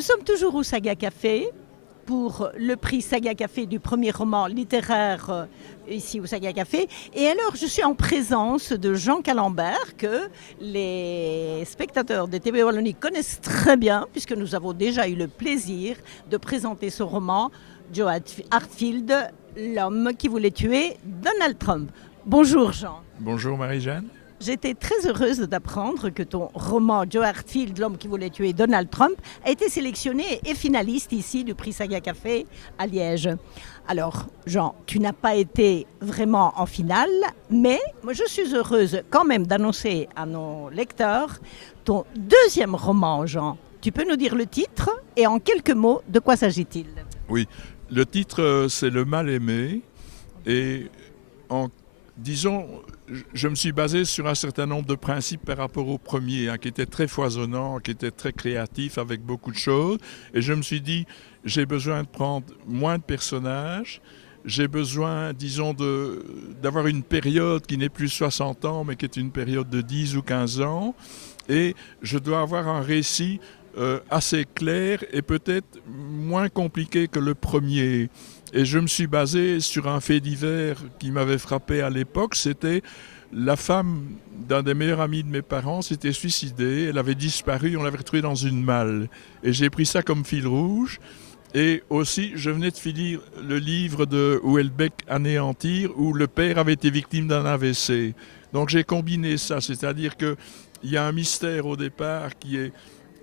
Nous sommes toujours au Saga Café pour le prix Saga Café du premier roman littéraire ici au Saga Café. Et alors, je suis en présence de Jean Calembert, que les spectateurs de TV Wallonie connaissent très bien, puisque nous avons déjà eu le plaisir de présenter ce roman, Joe Hartfield, l'homme qui voulait tuer Donald Trump. Bonjour Jean. Bonjour Marie-Jeanne. J'étais très heureuse d'apprendre que ton roman Joe Hartfield, l'homme qui voulait tuer Donald Trump, a été sélectionné et finaliste ici du prix Saga Café à Liège. Alors, Jean, tu n'as pas été vraiment en finale, mais moi je suis heureuse quand même d'annoncer à nos lecteurs ton deuxième roman, Jean. Tu peux nous dire le titre et en quelques mots, de quoi s'agit-il? Oui, le titre c'est Le mal-aimé et disons, je me suis basé sur un certain nombre de principes par rapport au premier, qui était très foisonnant, qui était très créatif avec beaucoup de choses. Et je me suis dit, j'ai besoin de prendre moins de personnages, j'ai besoin, disons, d'avoir une période qui n'est plus 60 ans, mais qui est une période de 10 ou 15 ans. Et je dois avoir un récit assez clair et peut-être moins compliqué que le premier. Et je me suis basé sur un fait divers qui m'avait frappé à l'époque. C'était la femme d'un des meilleurs amis de mes parents s'était suicidée. Elle avait disparu, on l'avait retrouvée dans une malle. Et j'ai pris ça comme fil rouge. Et aussi, je venais de finir le livre de Houellebecq, Anéantir, où le père avait été victime d'un AVC. Donc j'ai combiné ça, c'est-à-dire qu'il y a un mystère au départ qui est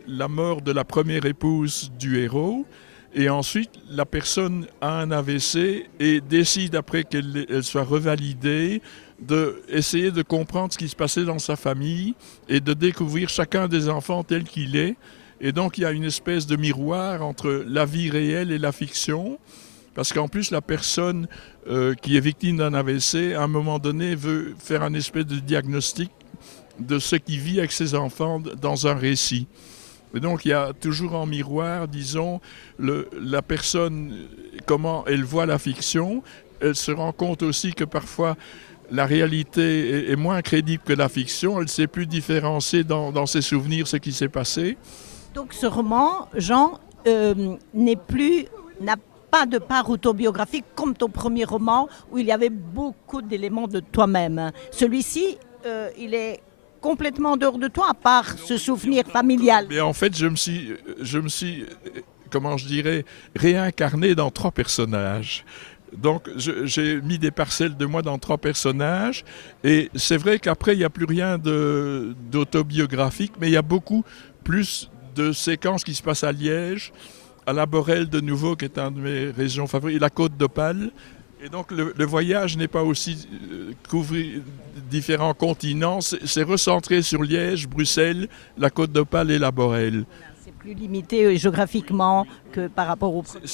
la mort de la première épouse du héros. Et ensuite, la personne a un AVC et décide, après qu'elle soit revalidée, d'essayer de comprendre ce qui se passait dans sa famille et de découvrir chacun des enfants tel qu'il est. Et donc, il y a une espèce de miroir entre la vie réelle et la fiction. Parce qu'en plus, la personne qui est victime d'un AVC, à un moment donné, veut faire un espèce de diagnostic de ce qu'il vit avec ses enfants dans un récit. Et donc, il y a toujours en miroir, disons, la personne, comment elle voit la fiction. Elle se rend compte aussi que parfois, la réalité est moins crédible que la fiction. Elle ne sait plus différencier dans ses souvenirs ce qui s'est passé. Donc ce roman, Jean, n'a pas de part autobiographique comme ton premier roman, où il y avait beaucoup d'éléments de toi-même. Celui-ci, il est complètement en dehors de toi, à part ce souvenir familial. Mais en fait, je me suis, comment je dirais, réincarné dans 3 personnages. Donc, j'ai mis des parcelles de moi dans 3 personnages. Et c'est vrai qu'après, il n'y a plus rien d'autobiographique, mais il y a beaucoup plus de séquences qui se passent à Liège, à la Borel de nouveau, qui est une de mes régions favorites, et la Côte d'Opale. Et donc, le voyage n'est pas aussi couvrir différents continents. C'est recentré sur Liège, Bruxelles, la Côte d'Opale et la Borel. C'est plus limité géographiquement que par rapport au premier.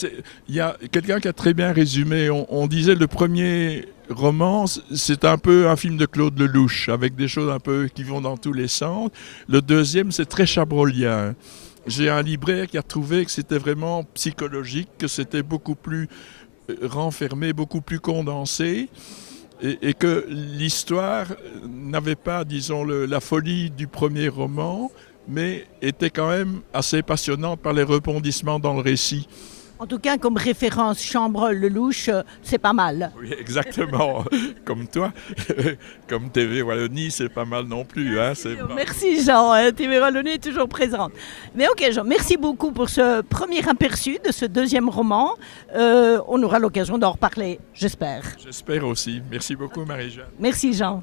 Il y a quelqu'un qui a très bien résumé. On disait le premier roman, c'est un peu un film de Claude Lelouch, avec des choses un peu qui vont dans tous les sens. Le deuxième, c'est très chabrolien. J'ai un libraire qui a trouvé que c'était vraiment psychologique, que c'était beaucoup plus renfermé, beaucoup plus condensé, et que l'histoire n'avait pas, disons, la folie du premier roman, mais était quand même assez passionnante par les rebondissements dans le récit. En tout cas, comme référence Chambrol-Lelouch, c'est pas mal. Oui, exactement. Comme toi, comme TV Wallonie, c'est pas mal non plus. Hein, merci Jean, TV Wallonie est toujours présente. Mais ok Jean, merci beaucoup pour ce premier aperçu de ce deuxième roman. On aura l'occasion d'en reparler, j'espère. J'espère aussi. Merci beaucoup Marie-Jeanne. Merci Jean.